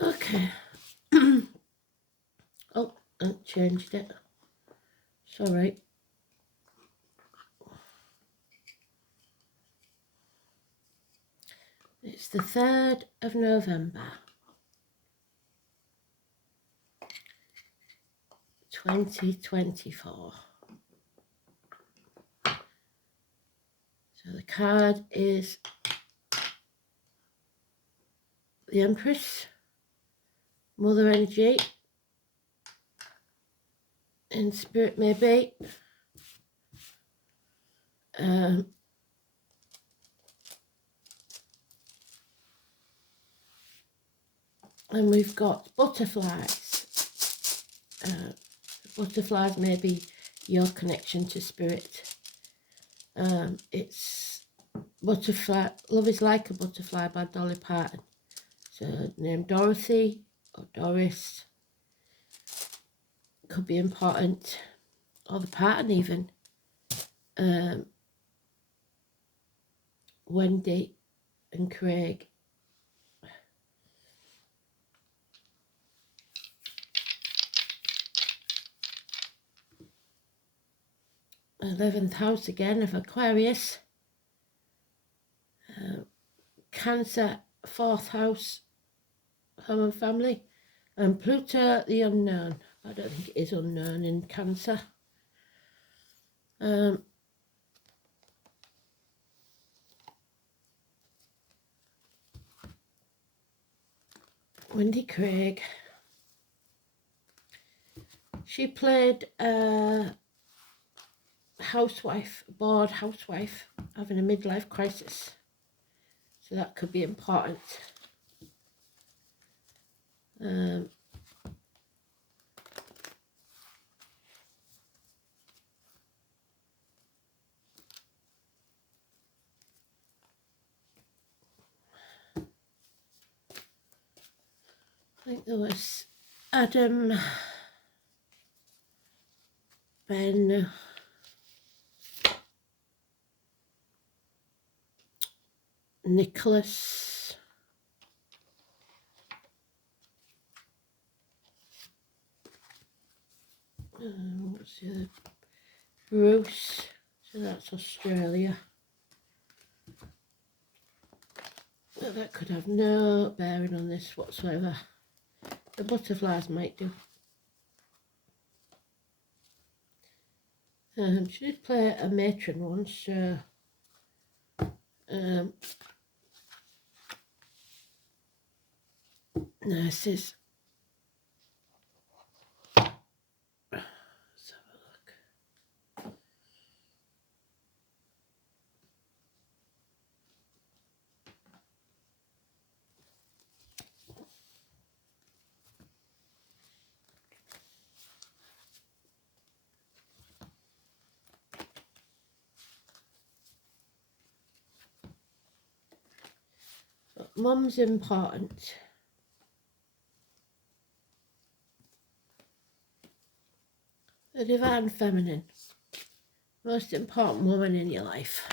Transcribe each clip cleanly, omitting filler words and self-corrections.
Okay. Oh, I changed it. Sorry. It's the 3rd of November, 2024. So the card is the Empress, Mother Energy, in spirit maybe. And we've got butterflies. Butterflies may be your connection to spirit. It's Butterfly, Love is Like a Butterfly by Dolly Parton. So name Dorothy or Doris could be important, or the pattern even. Wendy and Craig. 11th house again of Aquarius. Cancer, 4th house, home and family. And Pluto, the unknown. I don't think it is unknown in Cancer. Wendy Craig. She played a housewife, bored housewife, having a midlife crisis. So that could be important. I think there was Adam, Ben, Nicholas, what's the other? Bruce, so that's Australia. Well, that could have no bearing on this whatsoever. The butterflies might do. She did play a matron once, so nurses. Let's have a look. But Mum's important. The divine feminine, most important woman in your life.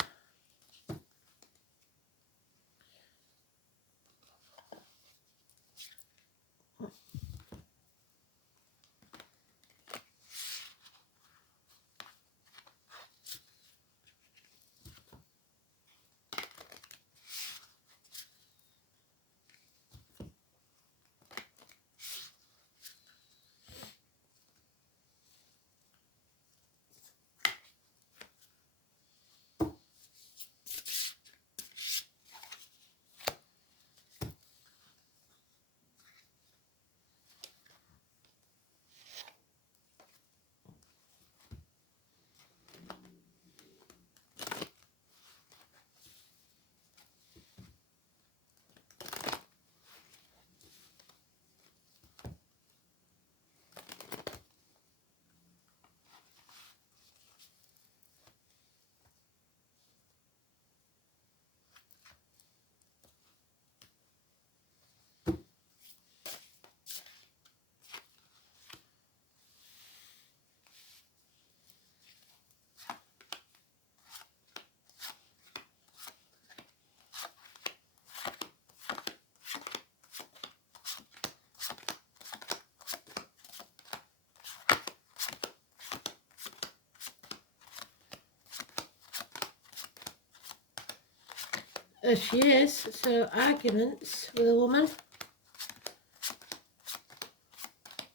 She is. So arguments with a woman.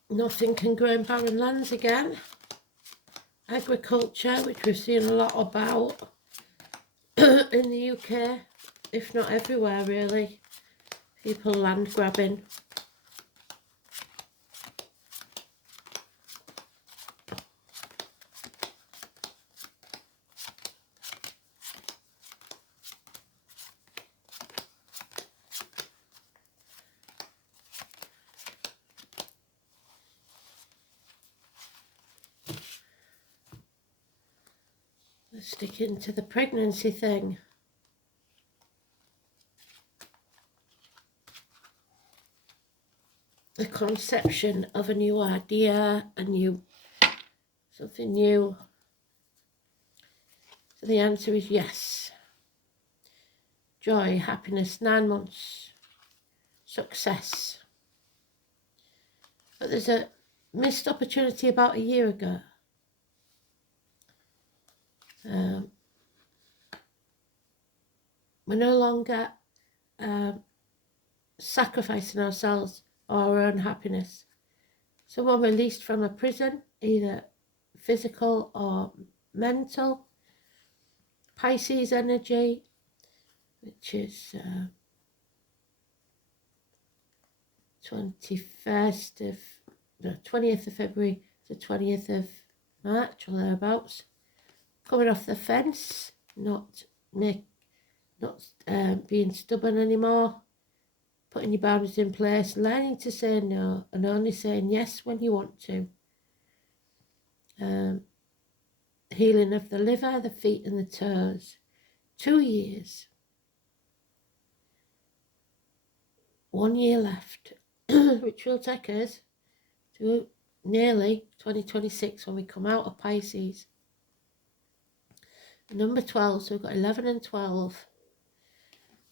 Nothing can grow in barren lands again. Agriculture, which we've seen a lot about in the UK, if not everywhere really. People land grabbing. Let's stick into the pregnancy thing. The conception of a new idea, something new. So the answer is yes. Joy, happiness, 9 months, success. But there's a missed opportunity about a year ago. We're no longer sacrificing ourselves or our own happiness. Someone released from a prison, either physical or mental. Pisces energy, which is 20th of February to 20th of March or thereabouts. Coming off the fence, not being stubborn anymore, putting your boundaries in place, learning to say no and only saying yes when you want to. Healing of the liver, the feet and the toes. 2 years. 1 year left, which will take us to nearly 2026 when we come out of Pisces. Number 12, so we've got 11 and 12.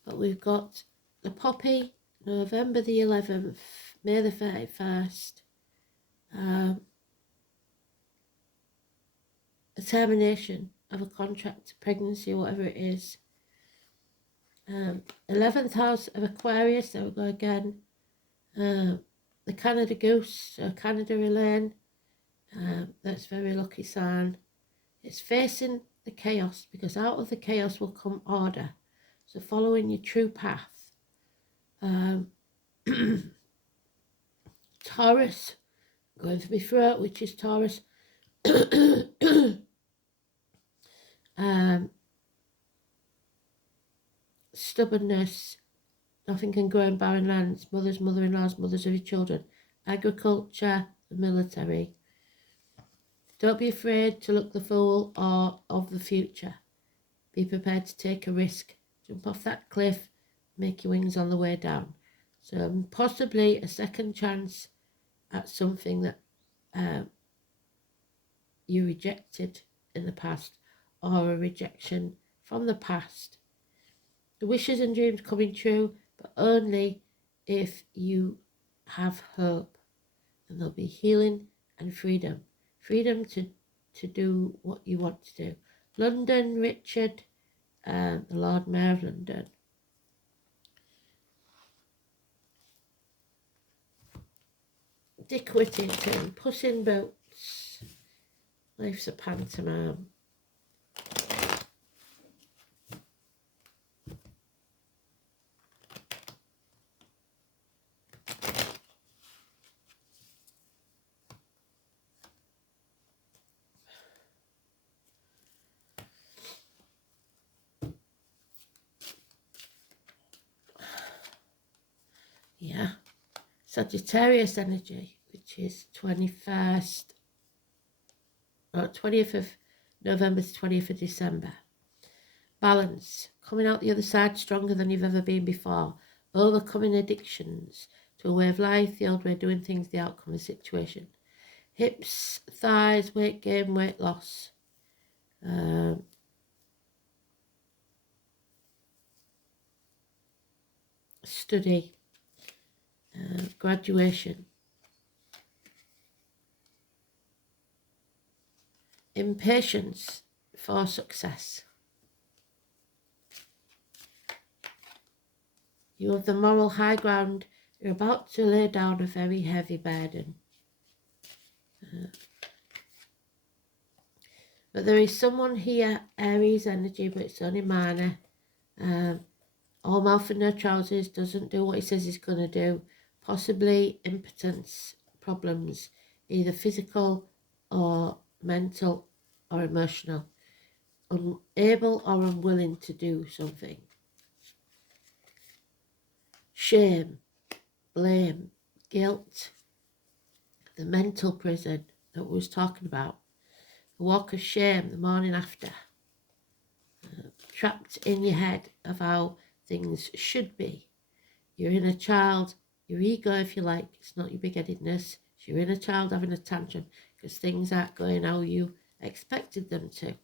But we've got the poppy, November the 11th, May the 31st. A termination of a contract, pregnancy, whatever it is. 11th house of Aquarius, there we go again. The Canada Goose, so Canada Elaine. That's a very lucky sign. It's facing the chaos, because out of the chaos will come order. So following your true path. Taurus, going for my throat, which is Taurus. Stubbornness, nothing can grow in barren lands, mothers, mother-in-laws, mothers of your children, agriculture, the military. Don't be afraid to look the fool or of the future. Be prepared to take a risk. Jump off that cliff, make your wings on the way down. So possibly a second chance at something that you rejected in the past, or a rejection from the past. The wishes and dreams coming true, but only if you have hope. And there'll be healing and freedom. Freedom to do what you want to do. London, Richard, the Lord Mayor of London. Dick Whittington, Puss in Boots. Life's a pantomime. Yeah. Sagittarius energy, which is 20th of November to 20th of December. Balance, coming out the other side stronger than you've ever been before. Overcoming addictions to a way of life, the old way of doing things, the outcome of the situation. Hips, thighs, weight gain, weight loss. Study. Graduation. Impatience for success. You have the moral high ground. You're about to lay down a very heavy burden. But there is someone here, Aries energy, but it's only minor. All mouth and no trousers, doesn't do what he says he's going to do. Possibly impotence problems, either physical or mental or emotional. Unable or unwilling to do something. Shame, blame, guilt, the mental prison that we was talking about. The walk of shame the morning after. Trapped in your head of how things should be. Your inner child, your ego if you like, it's not your big-headedness. It's your inner child having a tantrum because things aren't going how you expected them to.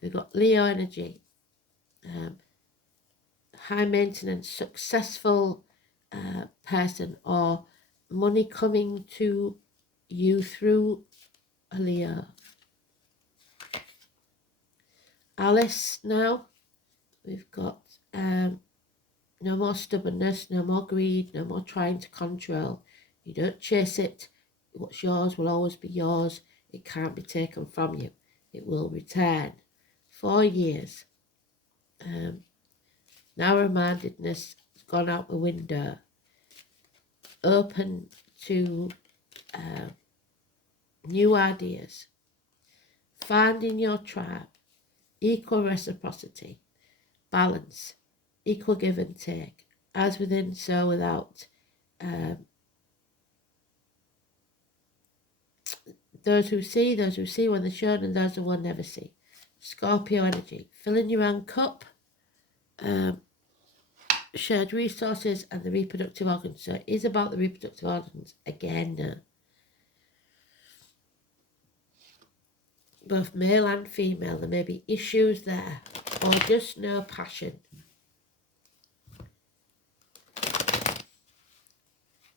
We've got Leo energy, high maintenance, successful person, or money coming to you through a Leo. Alice now, we've got no more stubbornness, no more greed, no more trying to control. You don't chase it. What's yours will always be yours. It can't be taken from you. It will return. 4 years. Narrow-mindedness has gone out the window. Open to new ideas. Finding your tribe. Equal reciprocity. Balance. Equal give and take. As within, so without. Those who see when they're shown, and those who will never see. Scorpio energy. Filling your own cup. Shared resources and the reproductive organs. So it is about the reproductive organs again. Both male and female. There may be issues there, or just no passion.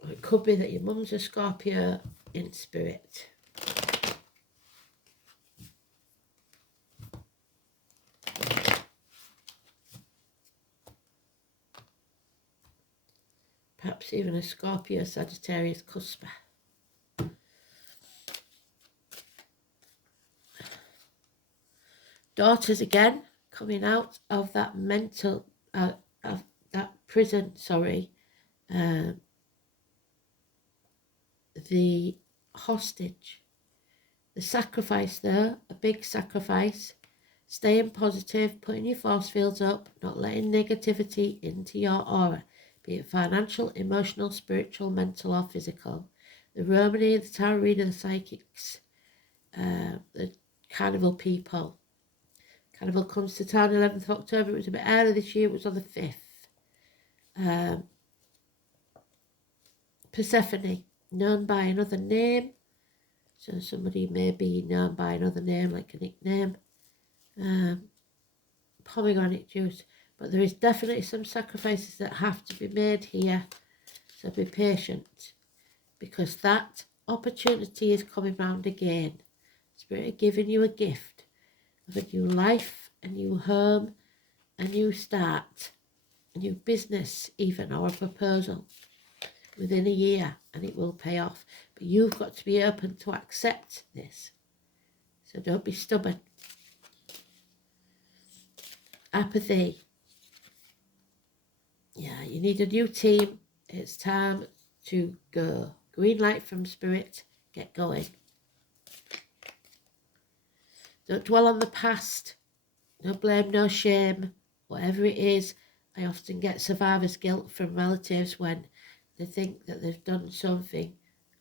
It could be that your mum's a Scorpio in spirit. Perhaps even a Scorpio Sagittarius cusp. Daughters again, coming out of that mental, of that prison, the hostage, the sacrifice there, a big sacrifice, staying positive, putting your force fields up, not letting negativity into your aura, be it financial, emotional, spiritual, mental or physical. The Romany, the tarot reader, the psychics, the carnival people. Carnival comes to town 11th of October. It was a bit earlier this year. It was on the 5th. Persephone, known by another name. So somebody may be known by another name, like a nickname. Pomegranate juice. But there is definitely some sacrifices that have to be made here. So be patient. Because that opportunity is coming round again. Spirit are giving you a gift of a new life, a new home, a new start, a new business even, or a proposal within a year, and it will pay off. But you've got to be open to accept this. So don't be stubborn. Apathy. Yeah, you need a new team. It's time to go. Green light from Spirit. Get going. Don't dwell on the past. No blame, no shame. Whatever it is, I often get survivor's guilt from relatives when they think that they've done something,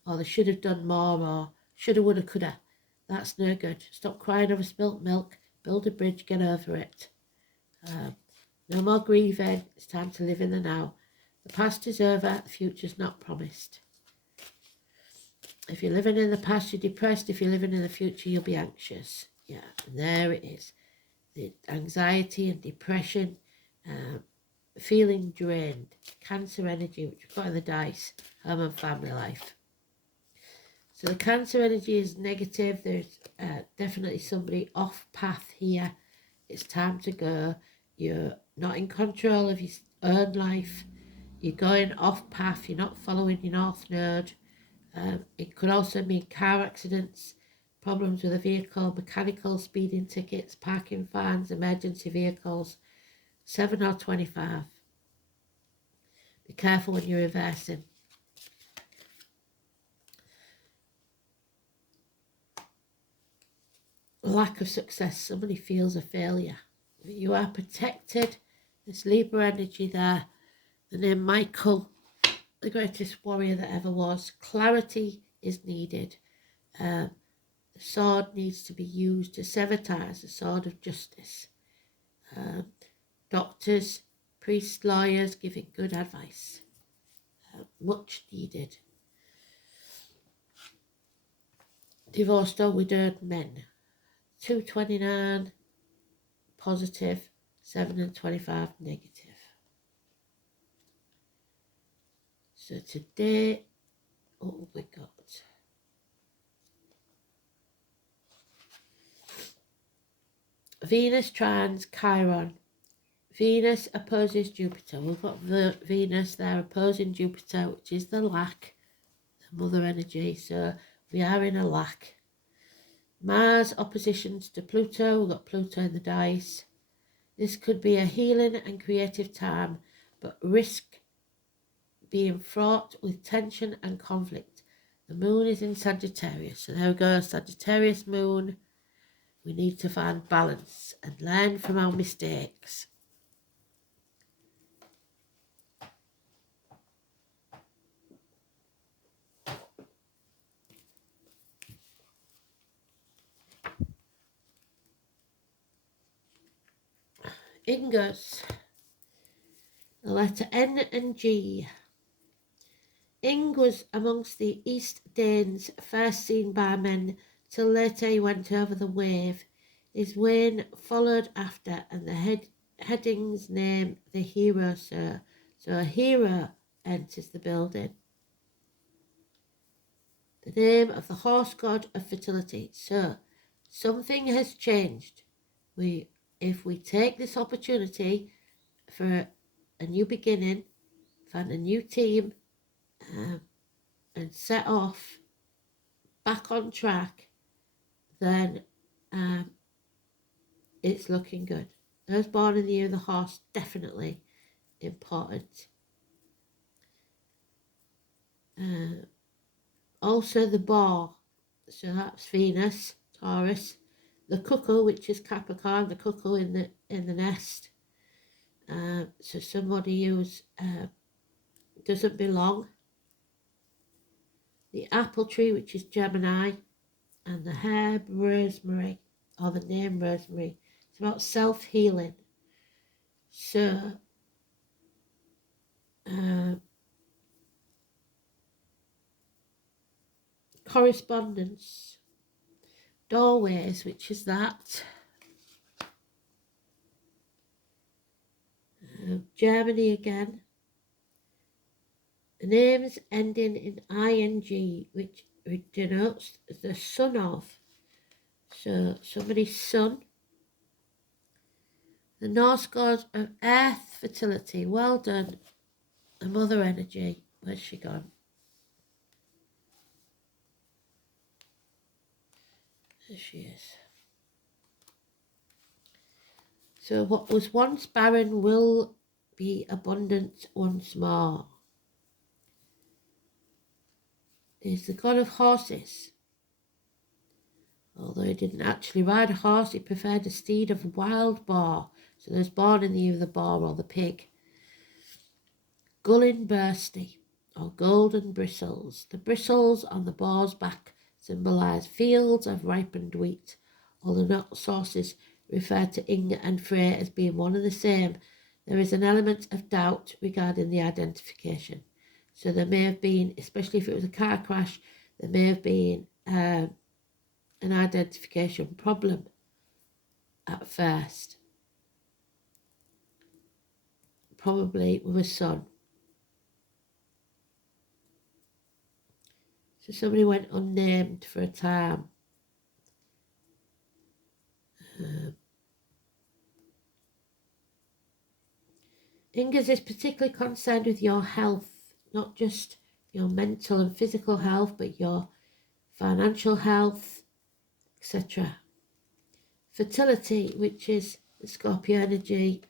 or they should have done more, or shoulda, woulda, coulda. That's no good. Stop crying over spilt milk. Build a bridge, get over it. No more grieving. It's time to live in the now. The past is over. The future's not promised. If you're living in the past, you're depressed. If you're living in the future, you'll be anxious. Yeah, and there it is. The anxiety and depression, feeling drained, Cancer energy, which we've got in the dice, home and family life. So the Cancer energy is negative. There's definitely somebody off path here. It's time to go. You're not in control of your own life. you're going off path, you're not following your north node. It could also mean car accidents, problems with a vehicle, mechanical, speeding tickets, parking fines, emergency vehicles. 7 or 25. Be careful when you're reversing. Lack of success. Somebody feels a failure. You are protected. There's Libra energy there. The name Michael, the greatest warrior that ever was. Clarity is needed. The sword needs to be used to sever ties, the sword of justice. Doctors, priests, lawyers giving good advice. Much needed. Divorced or widowed men. 229 positive, 7 and 25 negative. So today, what have we got? Venus trines Chiron. Venus opposes Jupiter. We've got Venus there opposing Jupiter, which is the lack, the mother energy. So we are in a lack. Mars oppositions to Pluto. We've got Pluto in the dice. This could be a healing and creative time, but risk being fraught with tension and conflict. The moon is in Sagittarius. So there we go, Sagittarius moon. We need to find balance and learn from our mistakes. Ingus. The letter N and G. Ing was amongst the East Danes first seen by men till later he went over the wave. His wane followed after, and the heading's name the hero, sir. So a hero enters the building. The name of the horse god of fertility. So something has changed. If we take this opportunity for a new beginning, find a new team, and set off back on track, then it's looking good. Those born in the year of the horse, definitely important. Also the boar, so that's Venus, Taurus. The cuckoo, which is Capricorn, the cuckoo in the nest. So somebody who's doesn't belong. The apple tree, which is Gemini, and the herb rosemary, or the name rosemary. It's about self-healing. So correspondence. Doorways, which is that. Germany again. The names ending in ing, which denotes the son of. So somebody's son. The Norse god of earth, fertility. Well done. The mother energy. Where's she gone? There she is. So what was once barren will be abundant once more. Is the god of horses. Although he didn't actually ride a horse, he preferred a steed of wild boar. So there's born in the year of the boar or the pig. Gullin bursty, or golden bristles. The bristles on the boar's back symbolise fields of ripened wheat. Although sources refer to Ing and Frey as being one and the same, there is an element of doubt regarding the identification. So there may have been, especially if it was a car crash, there may have been an identification problem at first. Probably with a son. So somebody went unnamed for a time. Ingas is particularly concerned with your health, not just your mental and physical health, but your financial health, etc. Fertility, which is the Scorpio energy,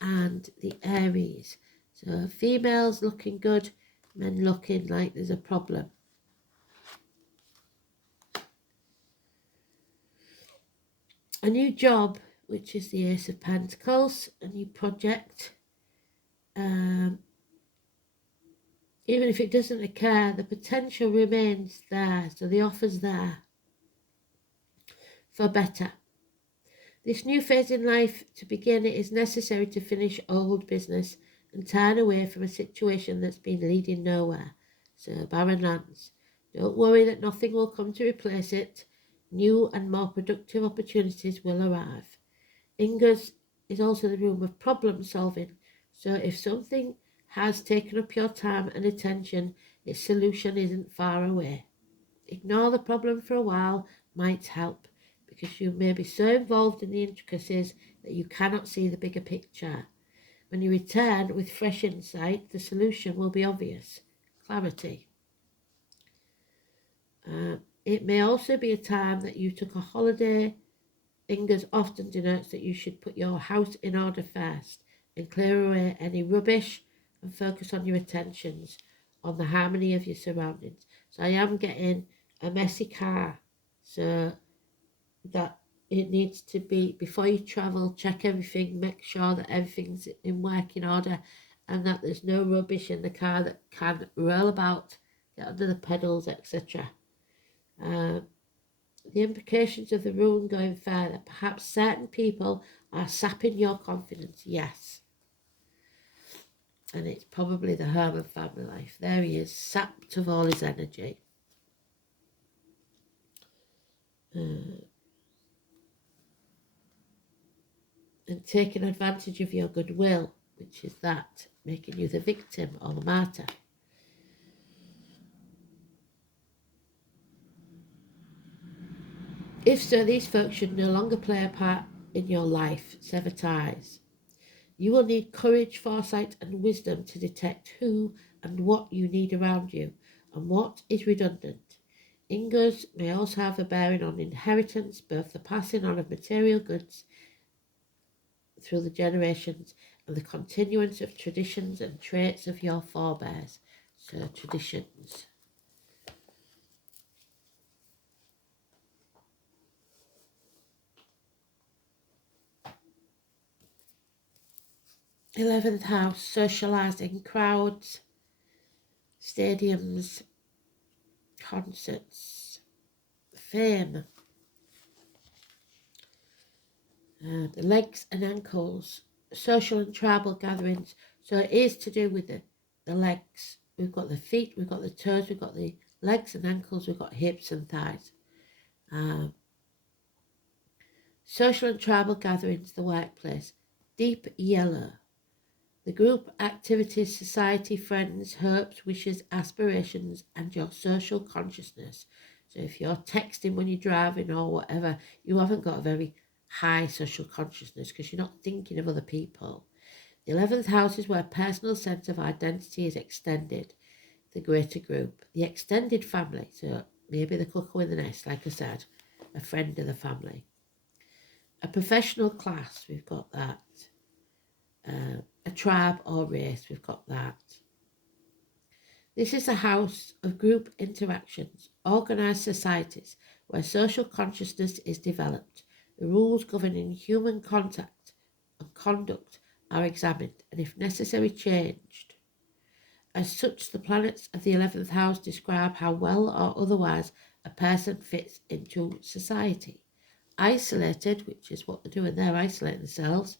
and the Aries. So females looking good, men looking like there's a problem. A new job, which is the Ace of Pentacles, a new project. Even if it doesn't occur, the potential remains there, so the offer's there for better. This new phase in life, to begin, it is necessary to finish old business and turn away from a situation that's been leading nowhere. So, barren lands. Don't worry that nothing will come to replace it. New and more productive opportunities will arrive. Ingas is also the room of problem solving. So if something has taken up your time and attention, its solution isn't far away. Ignore the problem for a while might help, because you may be so involved in the intricacies that you cannot see the bigger picture. When you return with fresh insight, the solution will be obvious. Clarity. It may also be a time that you took a holiday. Ingas often denotes that you should put your house in order first and clear away any rubbish and focus on your attentions on the harmony of your surroundings. So I am getting a messy car, so that it needs to be, before you travel, check everything, make sure that everything's in working order and that there's no rubbish in the car that can roll about, get under the pedals, etc. The implications of the ruin going further. Perhaps certain people are sapping your confidence. Yes. And it's probably the home and family life. There he is, sapped of all his energy. And taking advantage of your goodwill, which is that, making you the victim or the martyr. If so, these folks should no longer play a part in your life. Sever ties. You will need courage, foresight, and wisdom to detect who and what you need around you and what is redundant. Ingas may also have a bearing on inheritance, both the passing on of material goods through the generations and the continuance of traditions and traits of your forebears. So, traditions. Eleventh house, socialising, crowds, stadiums, concerts, fame. The legs and ankles, social and tribal gatherings. So it is to do with the legs. We've got the feet, we've got the toes, we've got the legs and ankles, we've got hips and thighs. Social and tribal gatherings, the workplace. Deep yellow. The group activities, society, friends, hopes, wishes, aspirations, and your social consciousness. So if you're texting when you're driving or whatever, you haven't got a very high social consciousness because you're not thinking of other people. The 11th house is where personal sense of identity is extended, the greater group, the extended family. So maybe the cuckoo in the nest, like I said, a friend of the family. A professional class, we've got that. A tribe or race, we've got that. This is a house of group interactions, organised societies where social consciousness is developed. The rules governing human contact and conduct are examined and, if necessary, changed. As such, the planets of the 11th house describe how well or otherwise a person fits into society. Isolated, which is what they're doing, they're isolating themselves.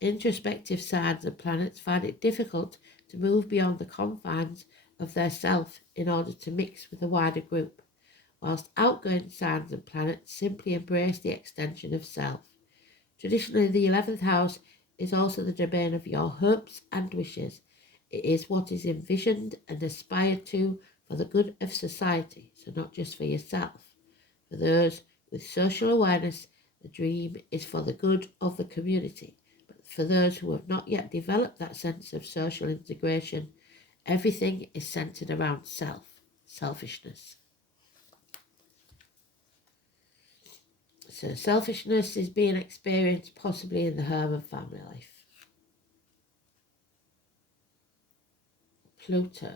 Introspective signs and planets find it difficult to move beyond the confines of their self in order to mix with a wider group, whilst outgoing signs and planets simply embrace the extension of self. Traditionally, the 11th house is also the domain of your hopes and wishes. It is what is envisioned and aspired to for the good of society, so not just for yourself. For those with social awareness, the dream is for the good of the community. for those who have not yet developed that sense of social integration, everything is centered around selfishness. So selfishness is being experienced possibly in the home and family life. Pluto.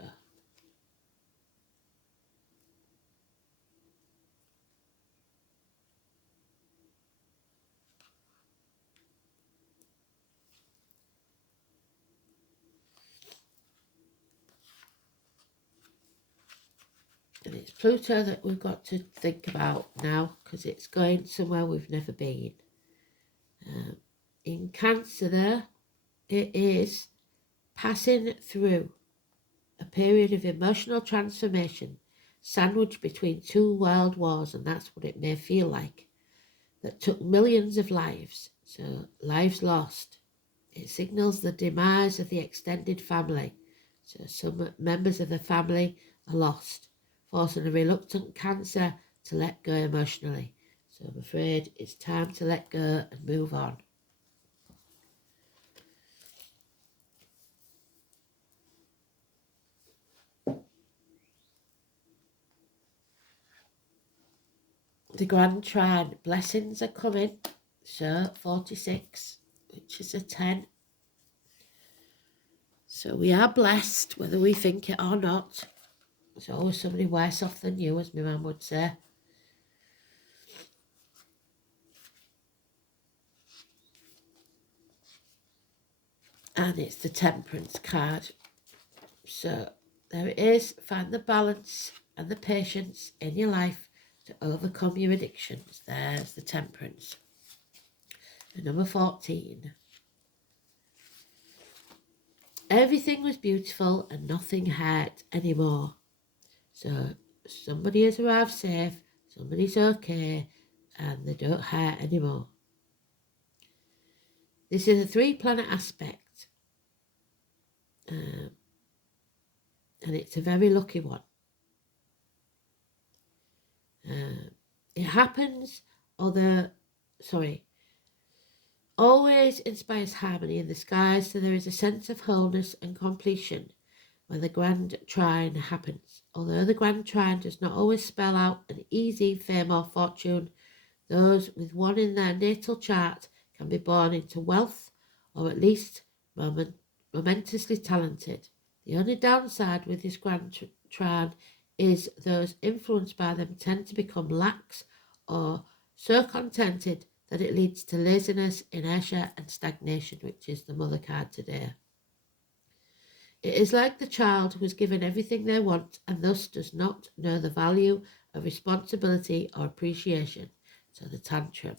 And it's Pluto that we've got to think about now, because it's going somewhere we've never been. In Cancer there, it is passing through a period of emotional transformation sandwiched between two world wars, and that's what it may feel like, that took millions of lives, so lives lost. It signals the demise of the extended family, so some members of the family are lost, forcing a reluctant Cancer to let go emotionally. So I'm afraid it's time to let go and move on. The Grand Trine, blessings are coming, so 46, which is a 10. So we are blessed, whether we think it or not. There's always somebody worse off than you, as my mum would say. And it's the Temperance card. So there it is. Find the balance and the patience in your life to overcome your addictions. There's the Temperance. And number 14. Everything was beautiful and nothing hurt anymore. So somebody has arrived safe, somebody's okay, and they don't hurt anymore. This is a 3-planet aspect, and it's a very lucky one. It happens, always inspires harmony in the skies, so there is a sense of wholeness and completion when the Grand Trine happens. Although the Grand Trine does not always spell out an easy fame or fortune, those with one in their natal chart can be born into wealth, or at least momentously talented. The only downside with this Grand Trine is those influenced by them tend to become lax or so contented that it leads to laziness, inertia and stagnation, which is the Mother card today. It is like the child who is given everything they want and thus does not know the value of responsibility or appreciation, so the tantrum.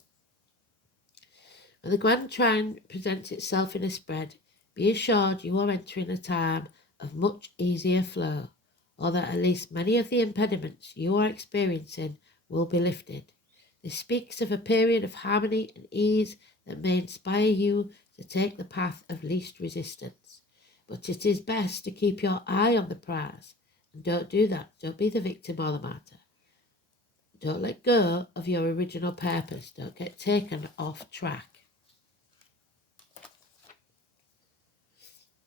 When the Grand Trine presents itself in a spread, be assured you are entering a time of much easier flow, or that at least many of the impediments you are experiencing will be lifted. This speaks of a period of harmony and ease that may inspire you to take the path of least resistance. But it is best to keep your eye on the prize, and don't do that. Don't be the victim or the martyr. Don't let go of your original purpose. Don't get taken off track,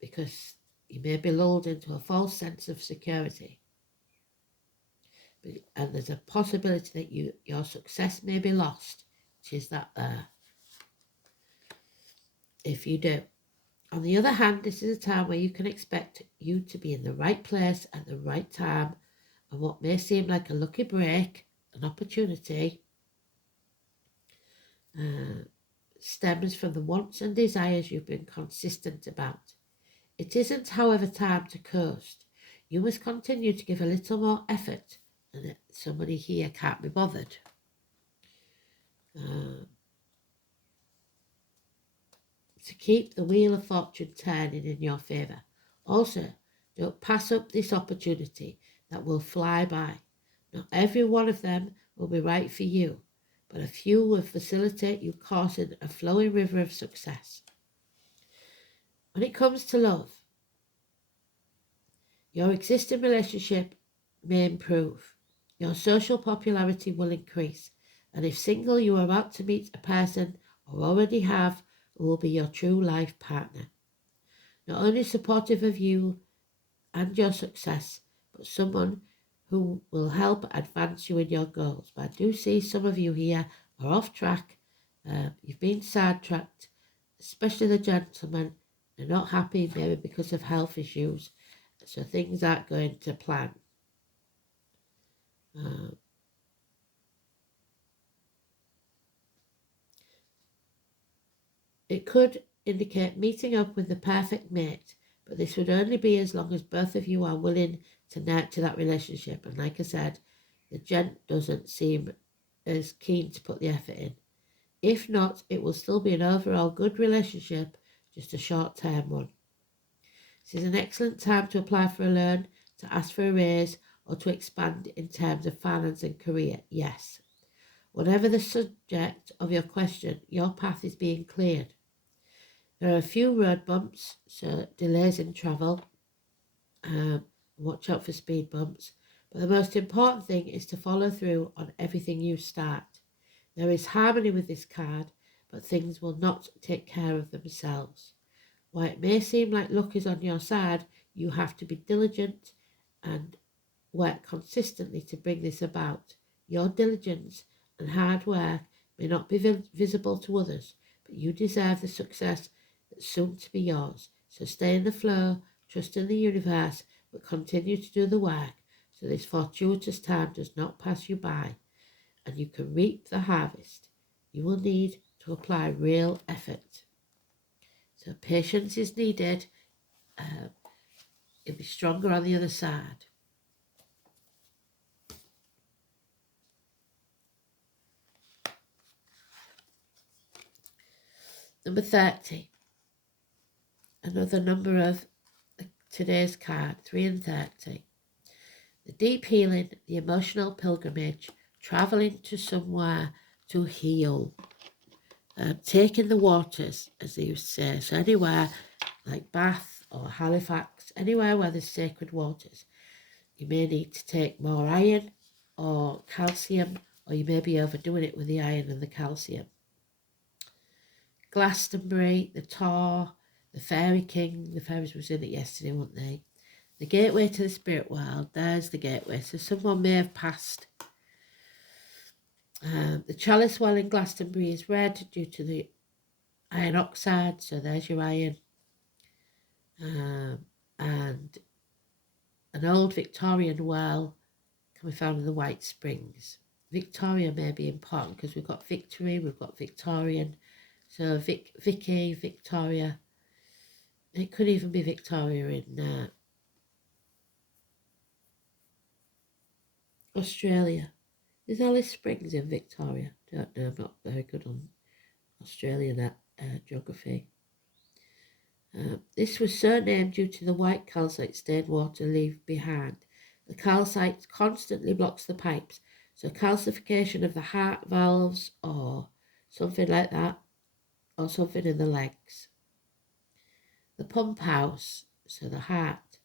because you may be lulled into a false sense of security. And there's a possibility that your success may be lost, which is that there, if you do. On the other hand, this is a time where you can expect you to be in the right place at the right time, and what may seem like a lucky break, an opportunity, stems from the wants and desires you've been consistent about. It isn't, however, time to coast. You must continue to give a little more effort, and somebody here can't be bothered. To keep the wheel of fortune turning in your favour. Also, don't pass up this opportunity that will fly by. Not every one of them will be right for you, but a few will facilitate you crossing a flowing river of success. When it comes to love, your existing relationship may improve. Your social popularity will increase, and if single, you are about to meet a person or already have who will be your true life partner. Not only supportive of you and your success, but someone who will help advance you in your goals. But I do see some of you here are off track. You've been sidetracked, especially the gentlemen. They're not happy maybe because of health issues, so things aren't going to plan. It could indicate meeting up with the perfect mate, but this would only be as long as both of you are willing to nurture that relationship. And like I said, the gent doesn't seem as keen to put the effort in. If not, it will still be an overall good relationship, just a short-term one. This is an excellent time to apply for a loan, to ask for a raise, or to expand in terms of finance and career. Yes. Whatever the subject of your question, your path is being cleared. There are a few road bumps, so delays in travel. Watch out for speed bumps. But the most important thing is to follow through on everything you start. There is harmony with this card, but things will not take care of themselves. While it may seem like luck is on your side, you have to be diligent and work consistently to bring this about. Your diligence and hard work may not be visible to others, but you deserve the success that's soon to be yours. So stay in the flow, trust in the universe, but continue to do the work so this fortuitous time does not pass you by and you can reap the harvest. You will need to apply real effort. So patience is needed. You'll be stronger on the other side. Number 30. Another number of today's card, 3 and 30. The deep healing, the emotional pilgrimage, travelling to somewhere to heal. Taking the waters, as they used to say. So anywhere like Bath or Halifax, anywhere where there's sacred waters. You may need to take more iron or calcium, or you may be overdoing it with the iron and the calcium. Glastonbury, the Tor, the Fairy King. The fairies was in it yesterday, weren't they? The gateway to the spirit world. There's the gateway. So someone may have passed. The chalice well in Glastonbury is red due to the iron oxide. So there's your iron. And an old Victorian well can be found in the White Springs. Victoria may be important because we've got Victory, we've got Victorian. So Vicky, Victoria. It could even be Victoria in Australia. Is Alice Springs in Victoria? Don't know, I'm not very good on Australian geography. This was so named due to the white calcite stained water leave behind. The calcite constantly blocks the pipes, so calcification of the heart valves or something like that, or something in the legs. The pump house, so the heart,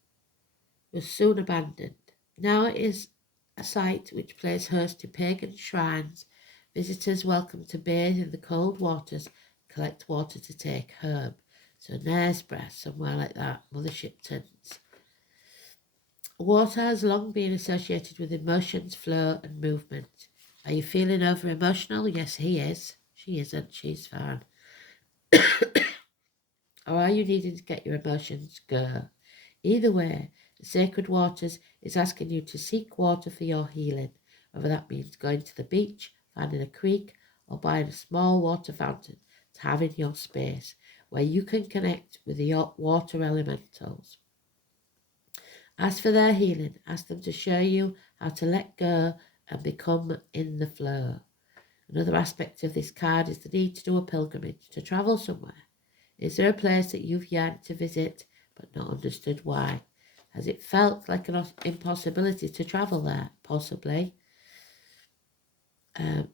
was soon abandoned. Now it is a site which plays host to pagan shrines. Visitors welcome to bathe in the cold waters, collect water to take home. So Knaresborough, somewhere like that, Mother Shipton's. Water has long been associated with emotions, flow and movement. Are you feeling over emotional? Yes, he is. She isn't. She's fine. Or are you needing to get your emotions go? Either way, the sacred waters is asking you to seek water for your healing, whether that means going to the beach, finding a creek, or buying a small water fountain to have in your space, where you can connect with the water elementals. As for their healing, ask them to show you how to let go and become in the flow. Another aspect of this card is the need to do a pilgrimage, to travel somewhere. Is there a place that you've yearned to visit but not understood why? Has it felt like an impossibility to travel there? Possibly.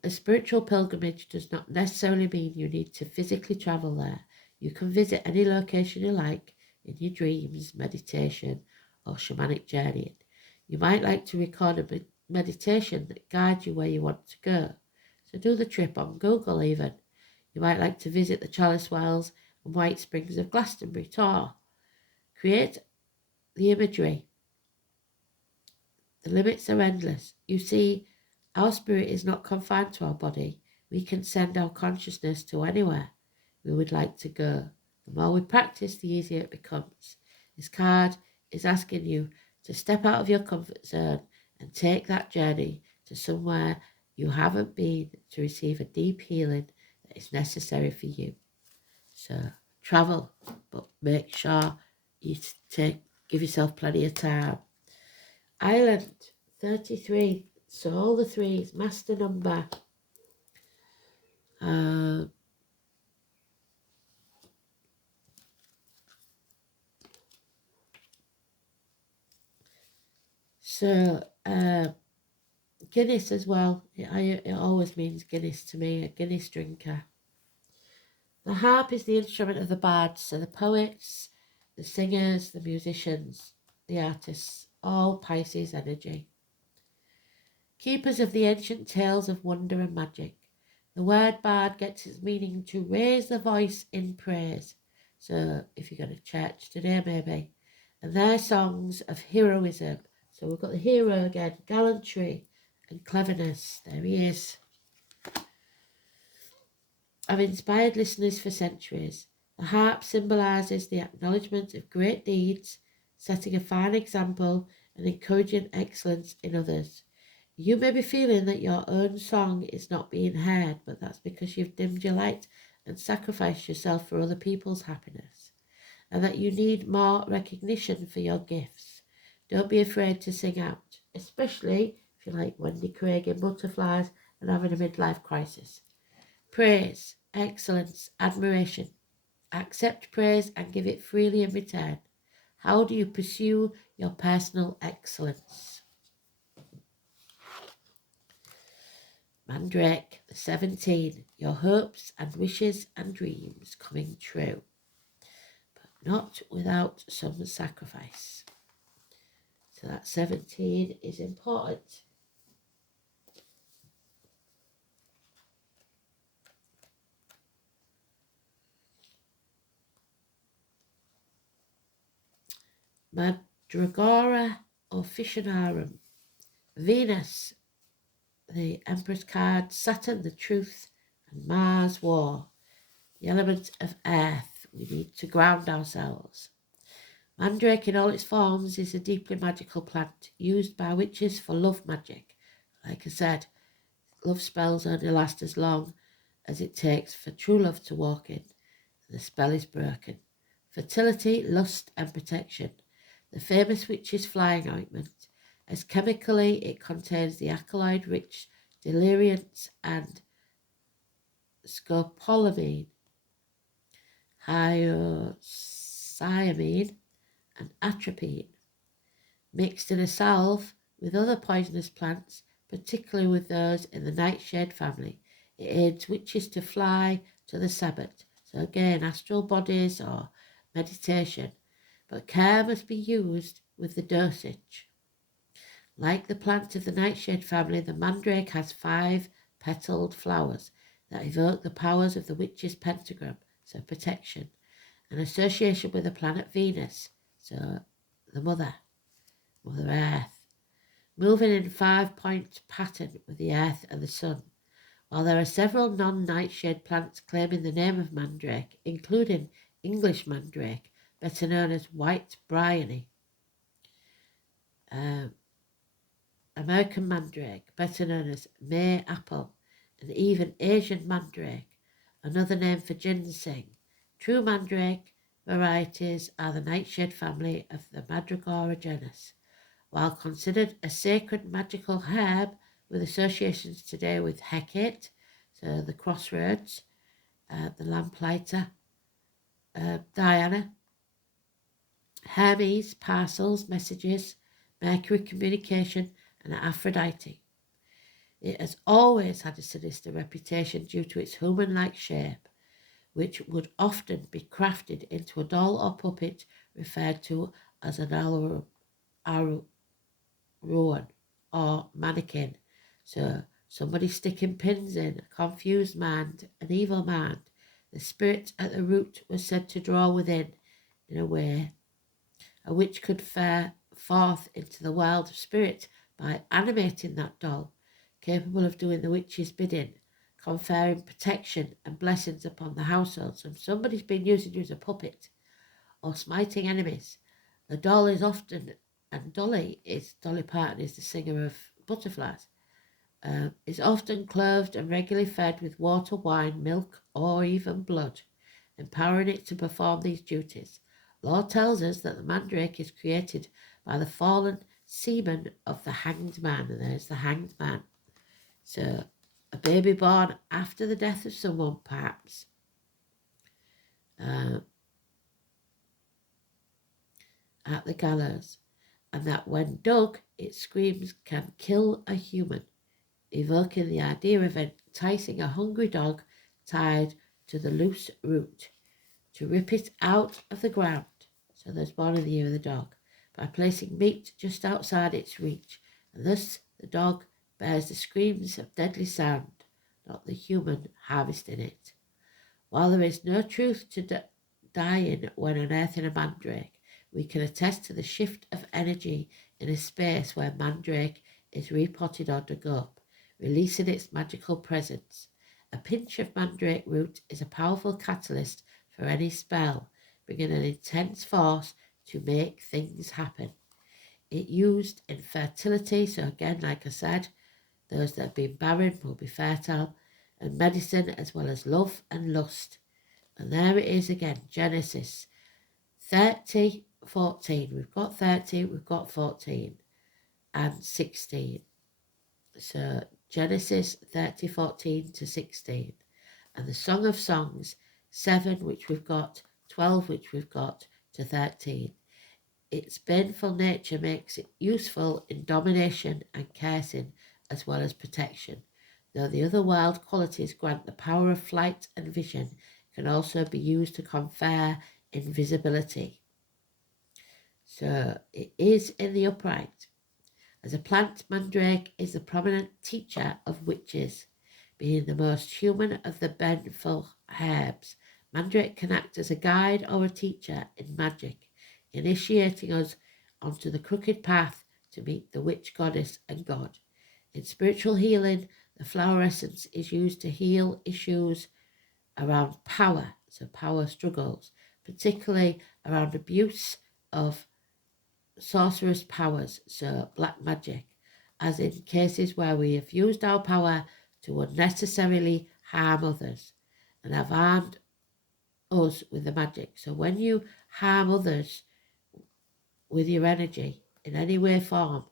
A spiritual pilgrimage does not necessarily mean you need to physically travel there. You can visit any location you like in your dreams, meditation, or shamanic journeying. You might like to record a meditation that guides you where you want to go. So do the trip on Google even. You might like to visit the Chalice Wells and White Springs of Glastonbury tour. Create the imagery. The limits are endless. You see, our spirit is not confined to our body. We can send our consciousness to anywhere we would like to go. The more we practice, the easier it becomes. This card is asking you to step out of your comfort zone and take that journey to somewhere you haven't been to receive a deep healing that is necessary for you. So travel, but make sure you give yourself plenty of time. Island 33. So all the threes, master number. Guinness as well. It always means Guinness to me, a Guinness drinker. The harp is the instrument of the bards, so the poets, the singers, the musicians, the artists, all Pisces energy. Keepers of the ancient tales of wonder and magic. The word bard gets its meaning to raise the voice in praise. So if you go to church today, maybe. And their songs of heroism. So we've got the hero again, gallantry and cleverness. There he is. I've inspired listeners for centuries. The harp symbolises the acknowledgement of great deeds, setting a fine example and encouraging excellence in others. You may be feeling that your own song is not being heard, but that's because you've dimmed your light and sacrificed yourself for other people's happiness, and that you need more recognition for your gifts. Don't be afraid to sing out, especially if you're like Wendy Craig in Butterflies and having a midlife crisis. Praise, excellence, admiration. Accept praise and give it freely in return. How do you pursue your personal excellence? Mandrake, 17, your hopes and wishes and dreams coming true, but not without some sacrifice. So that 17 is important. Mandragora officinarum. Venus, the Empress card. Saturn, the truth, and Mars, war. The element of earth. We need to ground ourselves. Mandrake in all its forms is a deeply magical plant used by witches for love magic. Like I said, love spells only last as long as it takes for true love to walk in. The spell is broken. Fertility, lust and protection. The famous witch's flying ointment. As chemically, it contains the alkaloid-rich deliriants and scopolamine, hyoscyamine, and atropine. Mixed in a salve with other poisonous plants, particularly with those in the nightshade family. It aids witches to fly to the Sabbath. So again, astral bodies or meditation. But care must be used with the dosage. Like the plant of the nightshade family, the mandrake has 5 petaled flowers that evoke the powers of the witch's pentagram, so protection, an association with the planet Venus, so the Mother Earth, moving in 5-point pattern with the Earth and the Sun. While there are several non-nightshade plants claiming the name of mandrake, including English mandrake, better known as white bryony, American mandrake, better known as May apple, and even Asian mandrake, another name for ginseng. True mandrake varieties are the nightshade family of the Mandragora genus. While considered a sacred magical herb with associations today with Hecate, so the crossroads, the lamplighter, Diana, Hermes, parcels, messages, Mercury communication, and Aphrodite. It has always had a sinister reputation due to its human-like shape, which would often be crafted into a doll or puppet referred to as an Ruan or mannequin. So somebody sticking pins in, a confused mind, an evil mind. The spirit at the root was said to draw within, in a way. A witch could fare forth into the world of spirit by animating that doll, capable of doing the witch's bidding, conferring protection and blessings upon the household. So somebody's been using you as a puppet or smiting enemies. The doll is often, and Dolly Parton is the singer of Butterflies, is often clothed and regularly fed with water, wine, milk, or even blood, empowering it to perform these duties. Law tells us that the mandrake is created by the fallen semen of the hanged man, and there's the hanged man. So, a baby born after the death of someone, perhaps. At the gallows, and that when dug, its screams can kill a human, evoking the idea of enticing a hungry dog tied to the loose root to rip it out of the ground. So there's born in the year of the dog, by placing meat just outside its reach, and thus the dog bears the screams of deadly sound, not the human harvesting it. While there is no truth to dying when unearthing a mandrake, we can attest to the shift of energy in a space where mandrake is repotted or dug up, releasing its magical presence. A pinch of mandrake root is a powerful catalyst for any spell, bringing an intense force to make things happen. It used in fertility, so again, like I said, those that have been barren will be fertile, and medicine as well as love and lust. And there it is again, Genesis 30:14. We've got 30, we've got 14 and 16. So Genesis 30:14 to 16. And the Song of Songs 7, which we've got, 12, which we've got, to 13. Its baneful nature makes it useful in domination and cursing as well as protection, though the other wild qualities grant the power of flight and vision, can also be used to confer invisibility. So it is in the upright. As a plant, mandrake is the prominent teacher of witches, being the most human of the baneful herbs. Mandrake can act as a guide or a teacher in magic, initiating us onto the crooked path to meet the witch goddess and god. In spiritual healing, the flower essence is used to heal issues around power, so power struggles, particularly around abuse of sorcerous powers, so black magic, as in cases where we have used our power to unnecessarily harm others and have harmed us with the magic. So when you harm others with your energy in any way, form,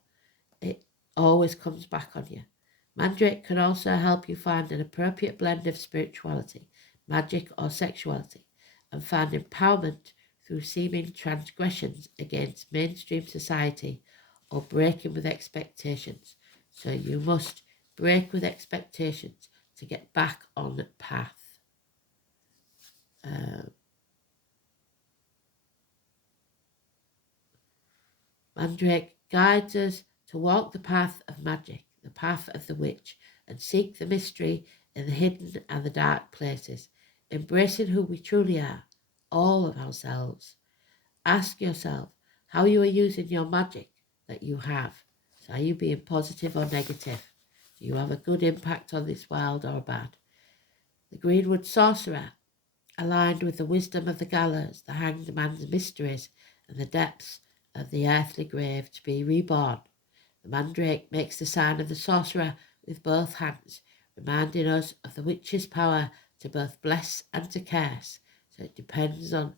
it always comes back on you. Mandrake can also help you find an appropriate blend of spirituality, magic, or sexuality, and find empowerment through seeming transgressions against mainstream society or breaking with expectations. So you must break with expectations to get back on the path. Mandrake guides us to walk the path of magic, the path of the witch, and seek the mystery in the hidden and the dark places, embracing who we truly are, all of ourselves. Ask yourself how you are using your magic that you have. So are you being positive or negative? Do you have a good impact on this world or a bad? The Greenwood Sorcerer, aligned with the wisdom of the gallows, the hanged man's mysteries, and the depths of the earthly grave to be reborn. The mandrake makes the sign of the sorcerer with both hands, reminding us of the witch's power to both bless and to curse. So it depends on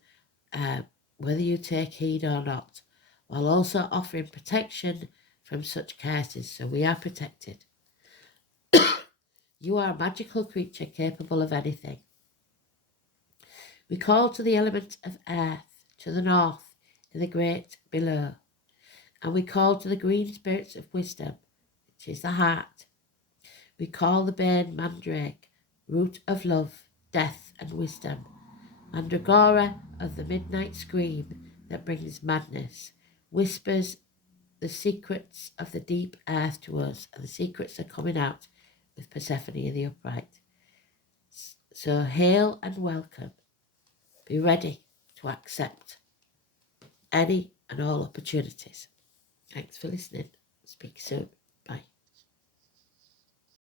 whether you take heed or not, while also offering protection from such curses. So we are protected. You are a magical creature capable of anything. We call to the element of earth, to the north, in the great below, and we call to the green spirits of wisdom, which is the heart. We call the bane mandrake, root of love, death, and wisdom, mandragora of the midnight scream that brings madness, whispers the secrets of the deep earth to us, and the secrets are coming out with Persephone in the upright. So hail and welcome. Be ready to accept any and all opportunities. Thanks for listening. Speak soon.